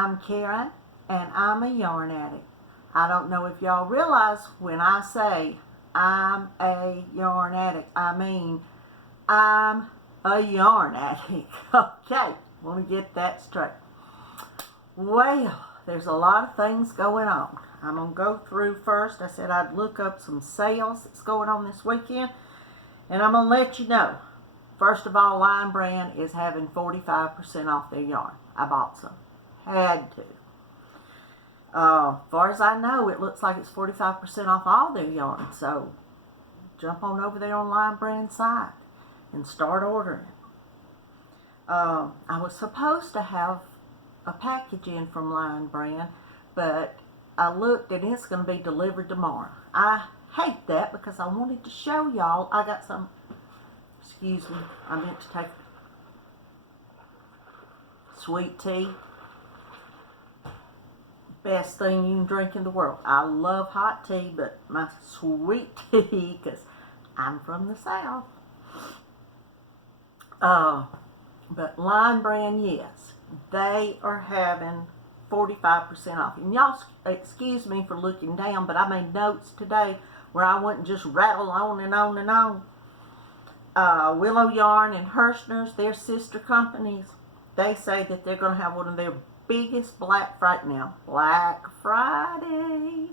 I'm Karen, and I'm a yarn addict. I don't know if y'all realize when I say I'm a yarn addict, I mean I'm a yarn addict. Okay, want to get that straight. Well, there's a lot of things going on. I'm going to go through first. I said I'd look up some sales that's going on this weekend, and I'm going to let you know. First of all, Lion Brand is having 45% off their yarn. I bought some. Had to. As far as I know, it looks like it's 45% off all their yarn. So jump on over there on Lion Brand site and start ordering. I was supposed to have a package in from Lion Brand, but I looked and it's going to be delivered tomorrow. I hate that because I wanted to show y'all. I got some, excuse me, I meant to take sweet tea. Best thing you can drink in the world. I love hot tea, but my sweet tea, because I'm from the South. But Lion Brand, yes, they are having 45% off. And y'all excuse me for looking down, but I made notes today where I wouldn't just rattle on and on and on. Willow Yarn and Hirschner's, their sister companies, they say that they're going to have one of their biggest Black Friday now. Black Friday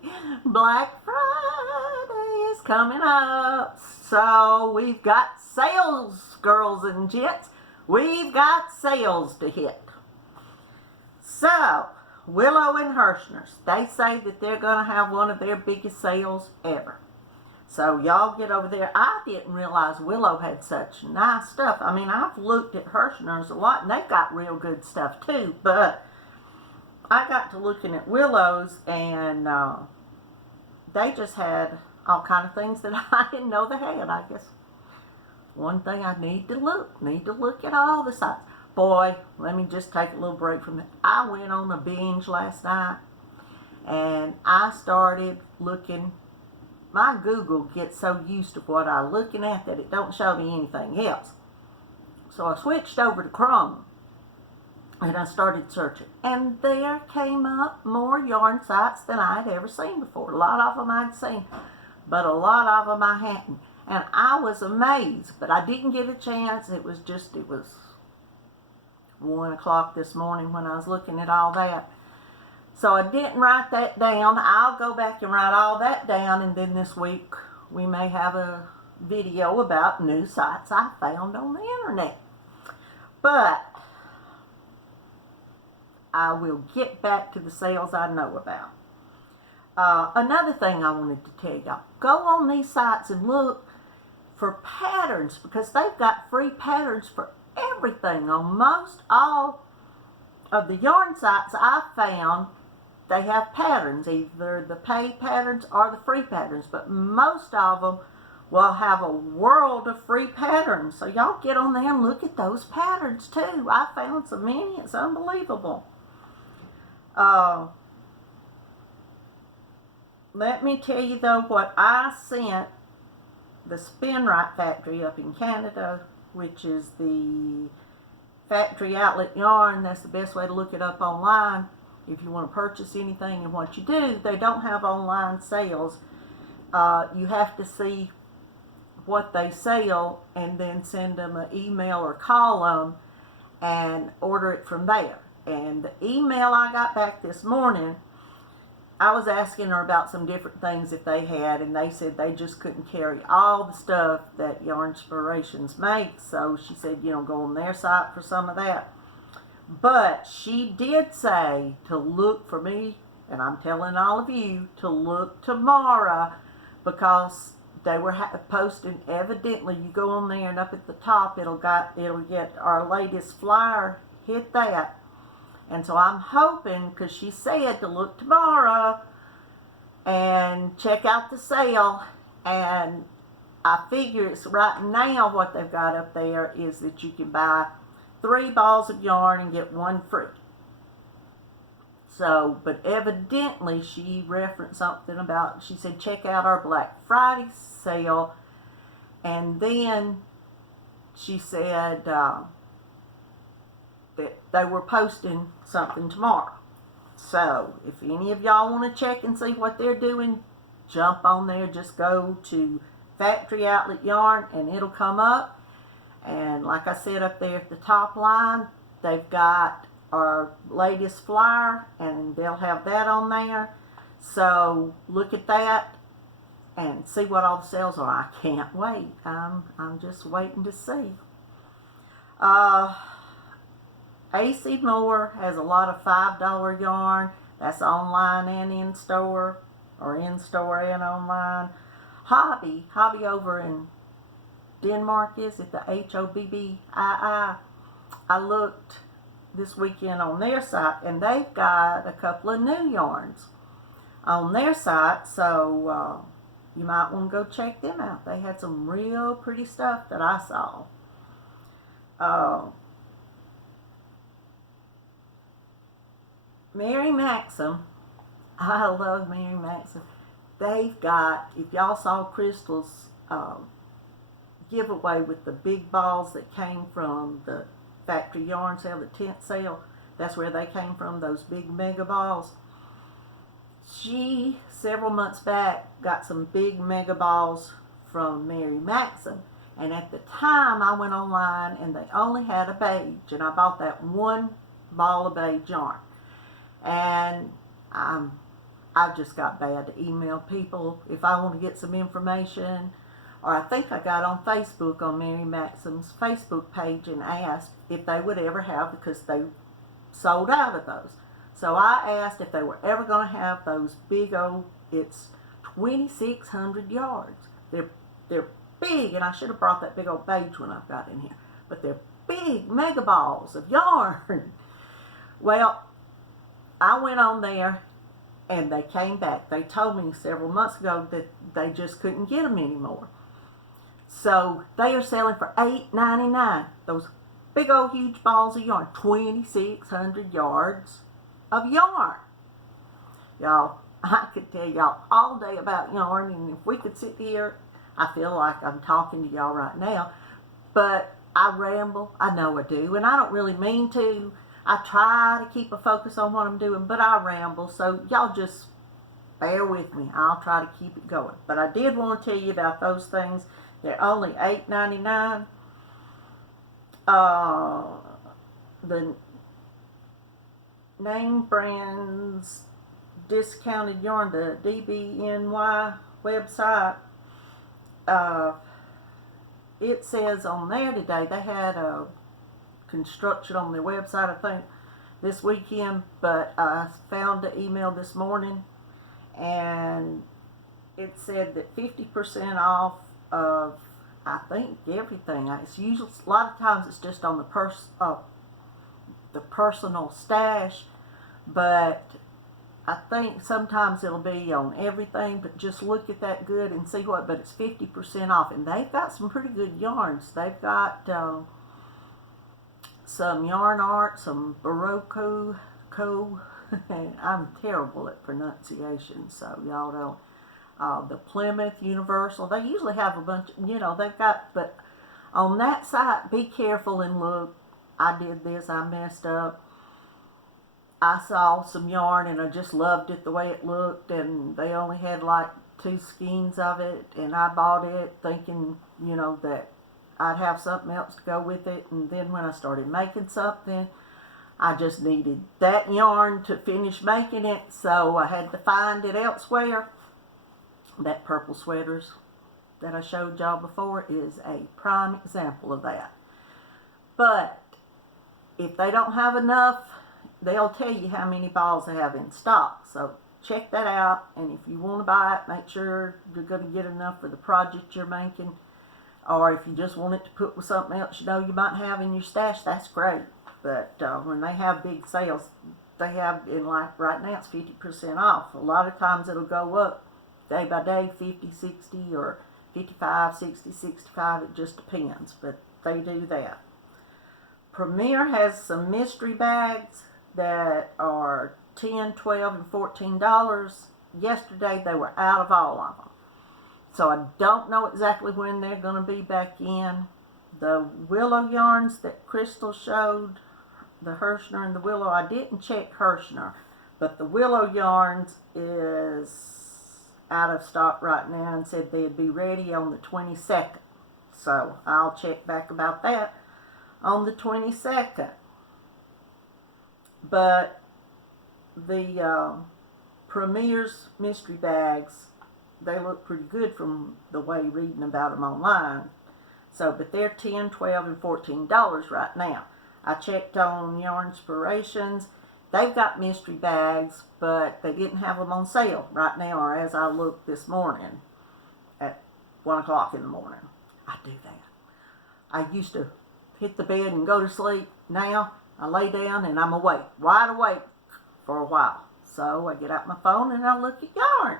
is coming up. So we've got sales, girls and gents. We've got sales to hit. So Willow and Hirschner's, they say that they're going to have one of their biggest sales ever. So y'all get over there. I didn't realize Willow had such nice stuff. I mean, I've looked at Hirschner's a lot, and they've got real good stuff too, but I got to looking at Willow's, and they just had all kind of things that I didn't know they had. I guess one thing I need to look at all the sites. Boy, let me just take a little break from it. I went on a binge last night, and I started looking. My Google gets so used to what I'm looking at that it don't show me anything else. So I switched over to Chrome, and I started searching, and there came up more yarn sites than I'd ever seen before. A lot of them I'd seen, but a lot of them I hadn't. And I was amazed, but I didn't get a chance. It was 1 o'clock this morning when I was looking at all that. So I didn't write that down. I'll go back and write all that down, and then this week we may have a video about new sites I found on the internet. But I will get back to the sales I know about. Another thing I wanted to tell y'all, go on these sites and look for patterns, because they've got free patterns for everything. On most all of the yarn sites I found, they have patterns, either the paid patterns or the free patterns, but most of them will have a world of free patterns. So y'all get on there and look at those patterns too. I found so many, it's unbelievable. Let me tell you though what I sent the Spin Right factory up in Canada, which is the factory outlet yarn. That's the best way to look it up online if you want to purchase anything. And what you do, they don't have online sales. You have to see what they sell and then send them an email or call them and order it from there. And the email I got back this morning, I was asking her about some different things that they had, and they said they just couldn't carry all the stuff that Yarnspirations makes. So she said, go on their site for some of that. But she did say to look for me, and I'm telling all of you to look tomorrow, because they were posting, evidently you go on there and up at the top it'll get our latest flyer, hit that. And so I'm hoping, because she said to look tomorrow and check out the sale, and I figure it's right now what they've got up there is that you can buy 3 balls of yarn and get 1 free. So, but evidently she referenced something about, she said check out our Black Friday sale, and then she said that they were posting something tomorrow. So if any of y'all want to check and see what they're doing, jump on there. Just go to Factory Outlet Yarn and it'll come up. And like I said up there at the top line, they've got our latest flyer and they'll have that on there. So look at that and see what all the sales are. I can't wait. I'm just waiting to see. AC Moore has a lot of $5 yarn. That's online and in store, or in store and online. Hobby over in Denmark, is it the Hobbii? I looked this weekend on their site and they've got a couple of new yarns on their site, so you might want to go check them out. They had some real pretty stuff that I saw. Mary Maxim, I love Mary Maxim. They've got, if y'all saw Crystal's giveaway with the big balls that came from the factory yarn sale, the tent sale, that's where they came from, those big mega balls. She, several months back, got some big mega balls from Mary Maxim. And at the time, I went online and they only had a beige. And I bought that one ball of beige yarn. And I've just got bad to email people if I want to get some information. Or I think I got on Facebook, on Mary Maxim's Facebook page, and asked if they would ever have, because they sold out of those. So I asked if they were ever going to have those big old, it's 2,600 yards. They're big, and I should have brought that big old beige one I've got in here. But they're big mega balls of yarn. Well, I went on there and they came back. They told me several months ago that they just couldn't get them anymore. So they are selling for $8.99. Those big old huge balls of yarn, 2,600 yards of yarn. Y'all, I could tell y'all all day about yarn, and if we could sit here, I feel like I'm talking to y'all right now, but I ramble. I know I do, and I don't really mean to. I try to keep a focus on what I'm doing, but I ramble, so y'all just bear with me. I'll try to keep it going. But I did want to tell you about those things. They're only $8.99. The name brands discounted yarn, the DBNY website, it says on there today they had a construction on their website, I think, this weekend, but I found the email this morning and it said that 50% off of, I think, everything. It's usually, a lot of times it's just on the personal stash, but I think sometimes it'll be on everything, but just look at that good and see what, but it's 50% off, and they've got some pretty good yarns. They've got some Yarn Art, some Baroque, I'm terrible at pronunciation, so y'all don't, the Plymouth Universal, they usually have a bunch, they've got, but on that site, be careful and look. I did this, I messed up. I saw some yarn and I just loved it the way it looked, and they only had like 2 skeins of it, and I bought it thinking, that I'd have something else to go with it, and then when I started making something, I just needed that yarn to finish making it, so I had to find it elsewhere. That purple sweaters that I showed y'all before is a prime example of that. But if they don't have enough, they'll tell you how many balls they have in stock. So check that out, and if you want to buy it, make sure you're going to get enough for the project you're making. Or if you just want it to put with something else you might have in your stash, that's great. But when they have big sales, they have, in like right now it's 50% off. A lot of times it'll go up day by day, 50, 60, or 55, 60, 65, it just depends, but they do that. Premier has some mystery bags that are $10, $12, and $14. Yesterday they were out of all of them. So I don't know exactly when they're going to be back in. The willow yarns that Crystal showed, the Hirschner and the willow, I didn't check Hirschner, But the Willow yarns is out of stock right now and said they'd be ready on the 22nd. So I'll check back about that on the 22nd. But the Premier's mystery bags, they look pretty good from the way reading about them online. So, but they're $10, $12, and $14 right now. I checked on Yarnspirations. They've got mystery bags, but they didn't have them on sale right now, or as I looked this morning at 1 o'clock in the morning. I do that. I used to hit the bed and go to sleep. Now I lay down and I'm awake, wide awake for a while. So I get out my phone and I look at yarn,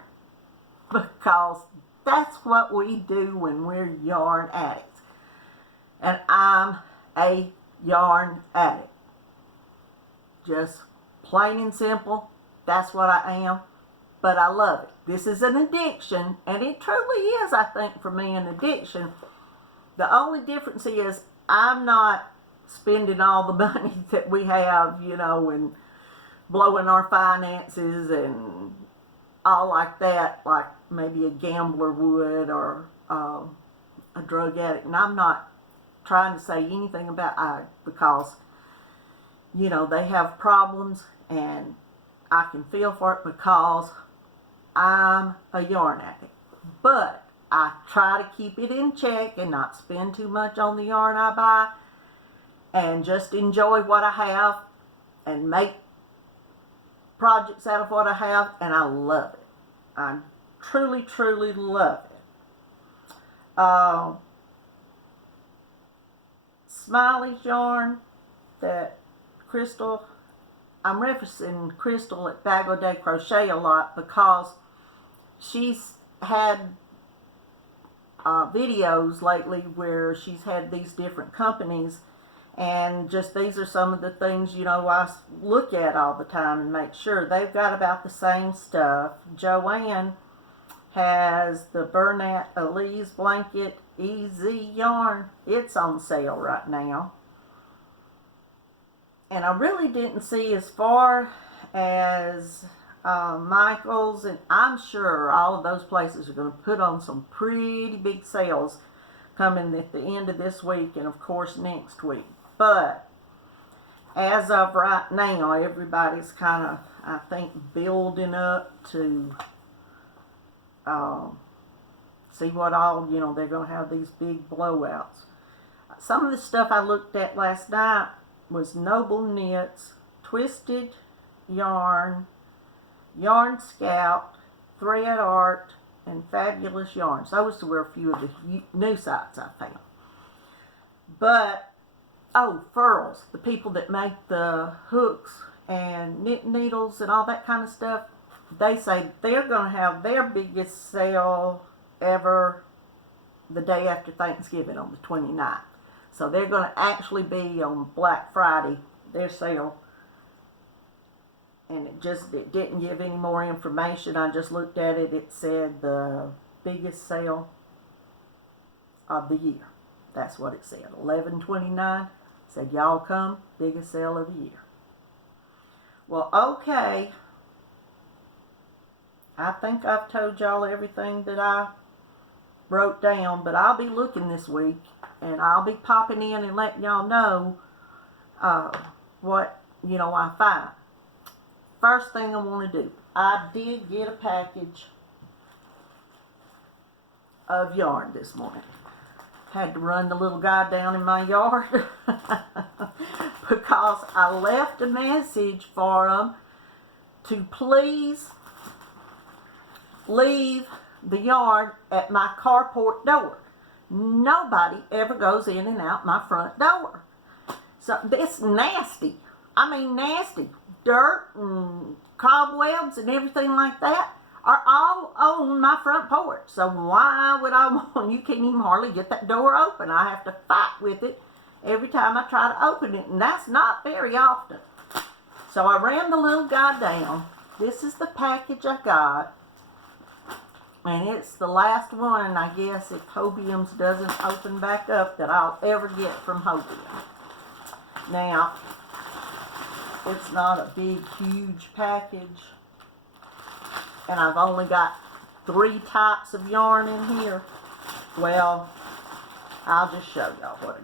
because that's what we do when we're yarn addicts. And I'm a yarn addict. Just plain and simple, that's what I am. But I love it. This is an addiction, and it truly is, I think, for me, an addiction. The only difference is I'm not spending all the money that we have, you know, and blowing our finances and all like that, like maybe a gambler would, or a drug addict. And I'm not trying to say anything about because, you know, they have problems, and I can feel for it because I'm a yarn addict. But I try to keep it in check and not spend too much on the yarn I buy, and just enjoy what I have and make projects out of what I have, and I love it. I truly, truly love it. Smiley's yarn, that Crystal, I'm referencing Crystal at Bag O' Day Crochet a lot because she's had videos lately where she's had these different companies, and just these are some of the things, you know, I look at all the time and make sure they've got about the same stuff. Joanne has the Bernat Elise Blanket Easy yarn. It's on sale right now. And I really didn't see as far as Michael's, and I'm sure all of those places are going to put on some pretty big sales coming at the end of this week and of course next week. But as of right now, everybody's kind of, I think, building up to see what all, you know, they're going to have these big blowouts. Some of the stuff I looked at last night was Noble Knits, Twisted Yarn, Yarn Scout, Thread Art, and Fabulous Yarns. Those were a few of the new sites I found. But, oh, Furls, the people that make the hooks and knit needles and all that kind of stuff, they say they're going to have their biggest sale ever the day after Thanksgiving on the 29th. So they're going to actually be on Black Friday, their sale. And it didn't give any more information. I just looked at it. It said the biggest sale of the year. That's what it said. 11/29. Said, y'all come, biggest sale of the year. Well, okay. I think I've told y'all everything that I wrote down, but I'll be looking this week, and I'll be popping in and letting y'all know what, you know, I find. First thing I want to do, I did get a package of yarn this morning. Had to run the little guy down in my yard because I left a message for him to please leave the yarn at my carport door. Nobody ever goes in and out my front door. So it's nasty. I mean nasty. Dirt and cobwebs and everything like that are all on my front porch. So why would I want, you can't even hardly get that door open. I have to fight with it every time I try to open it, and that's not very often. So I ran the little guy down. This is the package I got, and it's the last one, I guess, if Hobium's doesn't open back up, that I'll ever get from Hobium. Now, it's not a big, huge package. And I've only got 3 types of yarn in here. Well, I'll just show y'all what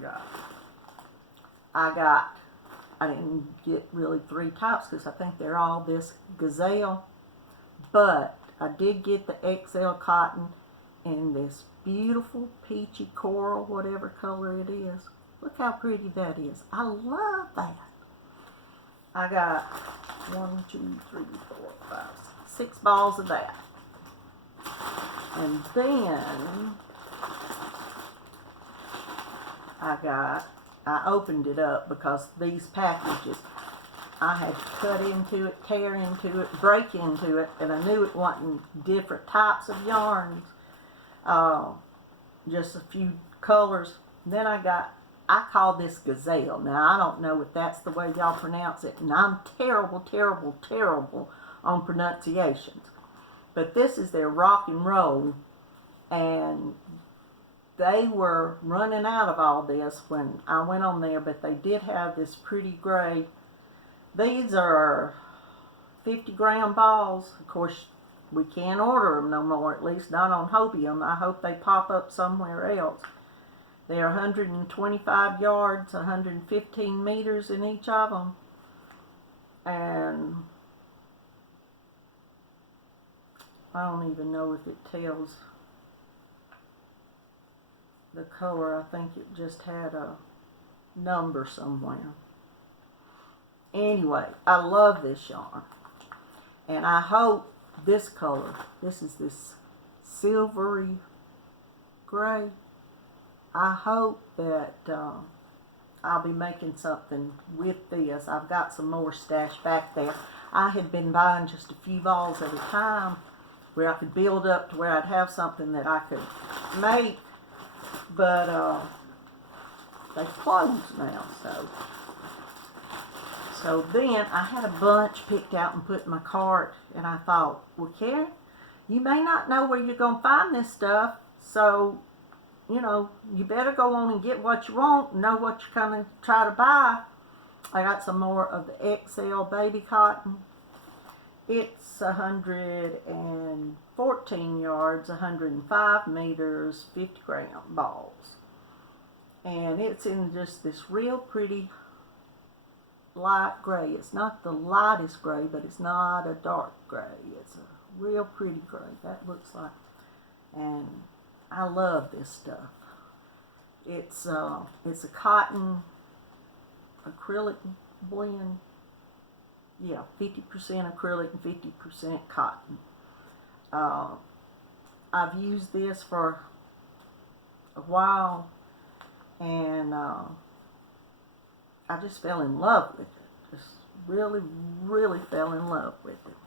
I got. I didn't get really 3 types because I think they're all this gazelle. But I did get the XL cotton in this beautiful peachy coral, whatever color it is. Look how pretty that is. I love that. I got 1, 2, 3, 4, 5, 6 balls of that. And then I opened it up because these packages, I had to cut into it, tear into it, break into it, and I knew it wasn't different types of yarns, just a few colors. Then I call this gazelle. Now, I don't know if that's the way y'all pronounce it, and I'm terrible, terrible, terrible on pronunciations. But this is their rock and roll, and they were running out of all this when I went on there, but they did have this pretty gray. These are 50-gram balls. Of course, we can't order them no more, at least not on Hobium. I hope they pop up somewhere else. They're 125 yards, 115 meters in each of them. And I don't even know if it tells the color. I think it just had a number somewhere. Anyway, I love this yarn. And I hope this color, this is this silvery gray. I hope that I'll be making something with this. I've got some more stashed back there. I had been buying just a few balls at a time where I could build up to where I'd have something that I could make. But they closed now, so then I had a bunch picked out and put in my cart, and I thought, well, Karen, you may not know where you're going to find this stuff, so, you know, you better go on and get what you want and know what you're going to try to buy. I got some more of the XL baby cotton. It's 114 yards, 105 meters, 50-gram balls. And it's in just this real pretty light gray. It's not the lightest gray, but it's not a dark gray. It's a real pretty gray. That looks like. And I love this stuff. It's a cotton acrylic blend. Yeah, 50% acrylic and 50% cotton. I've used this for a while, and I just fell in love with it. Just really, really fell in love with it.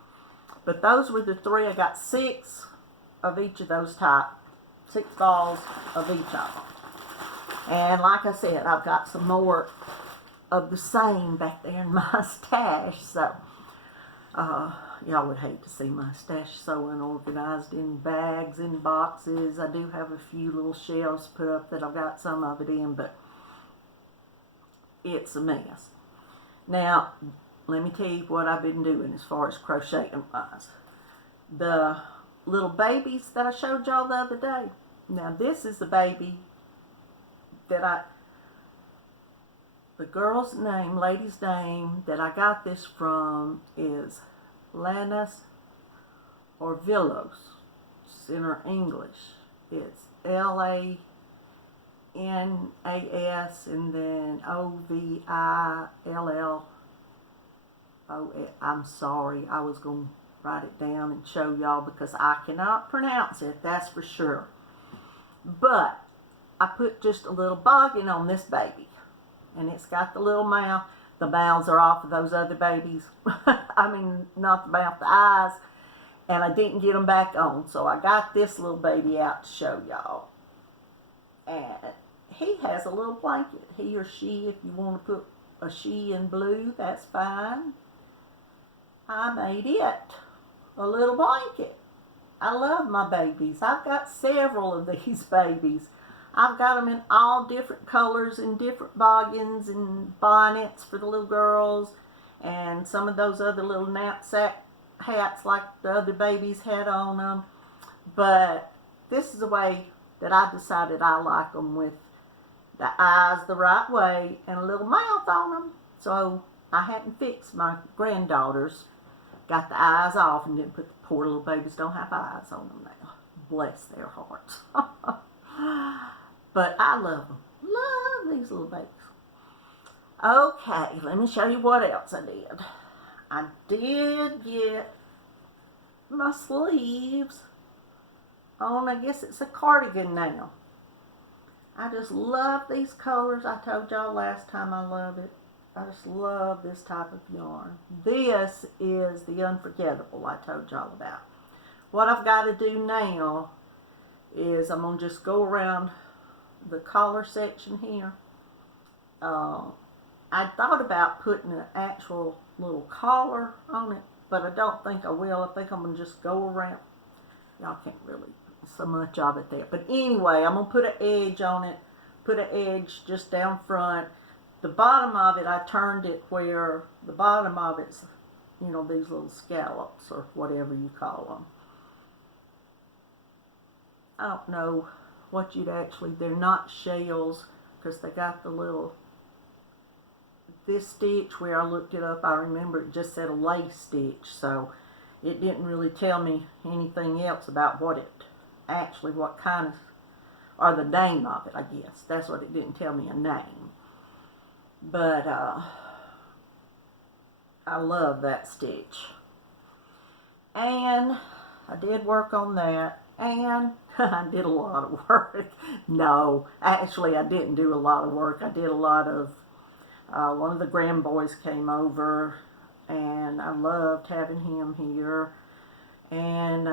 But those were the 3. I got 6 of each of those type. 6 balls of each of them. And like I said, I've got some more of the same back there in my stash. So, y'all would hate to see my stash so unorganized in bags, in boxes. I do have a few little shelves put up that I've got some of it in, but it's a mess. Now, let me tell you what I've been doing as far as crocheting wise. The little babies that I showed y'all the other day. Now, this is the baby that the girl's name, lady's name that I got this from is Lannis or Villos. It's in her English. It's Lanas and then Ovill. I'm sorry. I was going to write it down and show y'all because I cannot pronounce it, that's for sure. But I put just a little boggin on this baby. And it's got the little mouth. The mouths are off of those other babies. I mean, not the mouth, the eyes. And I didn't get them back on. So I got this little baby out to show y'all. And he has a little blanket. He or she, if you want to put a she in blue, that's fine. I made it a little blanket. I love my babies. I've got several of these babies. I've got them in all different colors and different boggins and bonnets for the little girls. and some of those other little knapsack hats like the other babies had on them. But this is the way that I decided I like them, with the eyes the right way and a little mouth on them. So I hadn't fixed my granddaughters. Got the eyes off and didn't put the poor little babies don't have eyes on them now. Bless their hearts. But I love them. Love these little babies. Okay, let me show you what else I did. I did get my sleeves on. I guess it's a cardigan now. I just love these colors. I told y'all last time I love it. I just love this type of yarn. This is the Unforgettable I told y'all about. What I've got to do now is I'm going to just go around the collar section here. I thought about putting an actual little collar on it, but I don't think I will. I think I'm going to just go around. Y'all can't really so much of it there. But anyway, I'm going to put an edge on it. Put an edge just down front. The bottom of it, I turned it where the bottom of it's, you know, these little scallops or whatever you call them. I don't know what you'd actually, they're not shells because they got the little, this stitch where I looked it up, I remember it just said a lace stitch, so it didn't really tell me anything else about what it actually, what kind of, or the name of it, I guess. That's what it didn't tell me, a name. But I love that stitch. And I did work on that, and I did a lot of work. No, actually I didn't do a lot of work. I did a lot of, one of the grand boys came over, and I loved having him here. And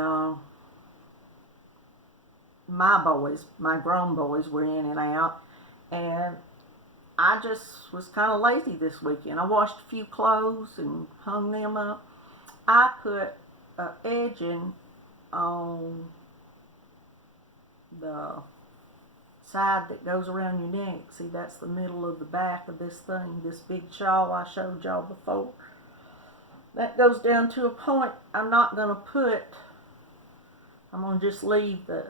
my boys, my grown boys, were in and out, and I just was kind of lazy this weekend. I washed a few clothes and hung them up. I put edging on the side that goes around your neck. See, that's the middle of the back of this thing, this big shawl I showed y'all before. That goes down to a point. I'm not going to put, I'm going to just leave the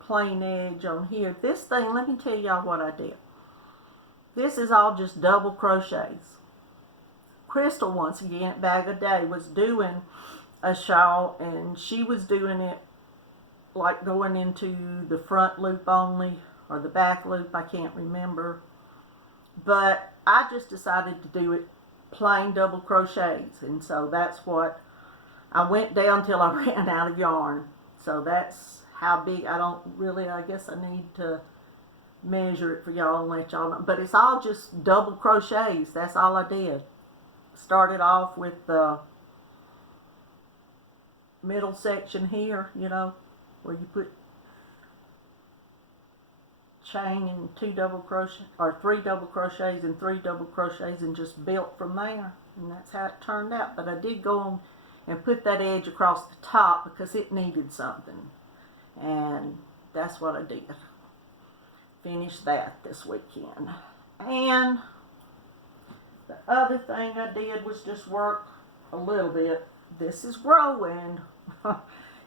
plain edge on here. This thing, let me tell y'all what I did. This is all just double crochets. Crystal, once again at Bag a Day, was doing a shawl, and she was doing it like going into the front loop only or the back loop, I can't remember. But I just decided to do it plain double crochets, and so that's what I went down till I ran out of yarn. So that's how big. I don't really, I guess I need to measure it for y'all and let y'all know, but it's all just double crochets. That's all I did. Started off with the middle section here, you know, where you put chain and 2 double crochet or 3 double crochets and 3 double crochets, and just built from there, and that's how it turned out. But I did go on and put that edge across the top because it needed something, and that's what I did. Finished that this weekend. And the other thing I did was just work a little bit. This is growing.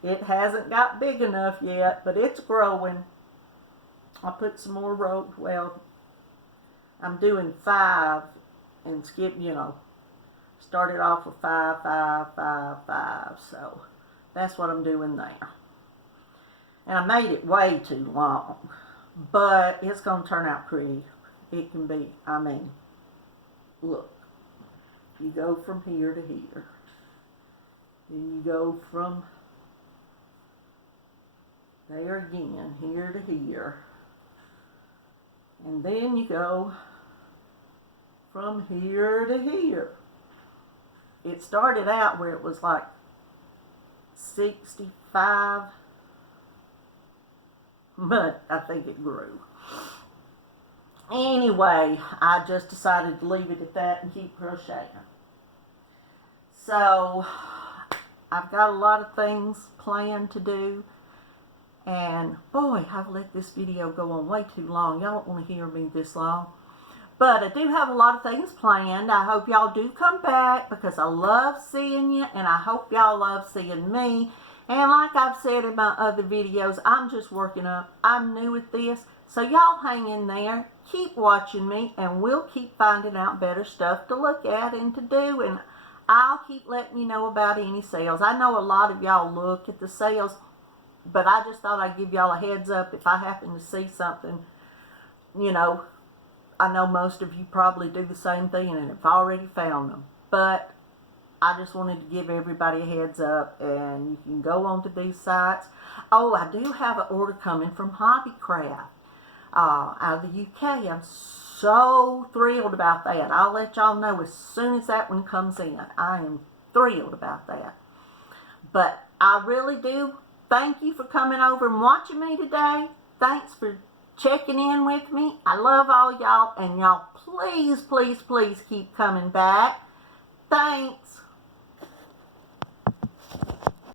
It hasn't got big enough yet, but it's growing. I put some more rope. Well, I'm doing 5 and skip, you know, started off with 5, 5, 5, 5. So that's what I'm doing there. And I made it way too long, but it's going to turn out pretty. It can be, I mean, look, you go from here to here, then you go from there again, here to here, and then you go from here to here. It started out where it was like 65, but I think it grew. Anyway, I just decided to leave it at that and keep crocheting. So I've got a lot of things planned to do, and boy, I've let this video go on way too long. Y'all don't want to hear me this long, But I do have a lot of things planned. I hope y'all do come back because I love seeing you, and I hope y'all love seeing me. And like I've said in my other videos, I'm just working up. I'm new at this. So y'all hang in there. Keep watching me, and we'll keep finding out better stuff to look at and to do. And I'll keep letting you know about any sales. I know a lot of y'all look at the sales, but I just thought I'd give y'all a heads up if I happen to see something. You know, I know most of you probably do the same thing and have already found them. But I just wanted to give everybody a heads up, and you can go onto these sites. Oh, I do have an order coming from Hobbycraft out of the UK. I'm so thrilled about that. I'll let y'all know as soon as that one comes in. I am thrilled about that. But I really do thank you for coming over and watching me today. Thanks for checking in with me. I love all y'all, and y'all please, please, please keep coming back. Thanks.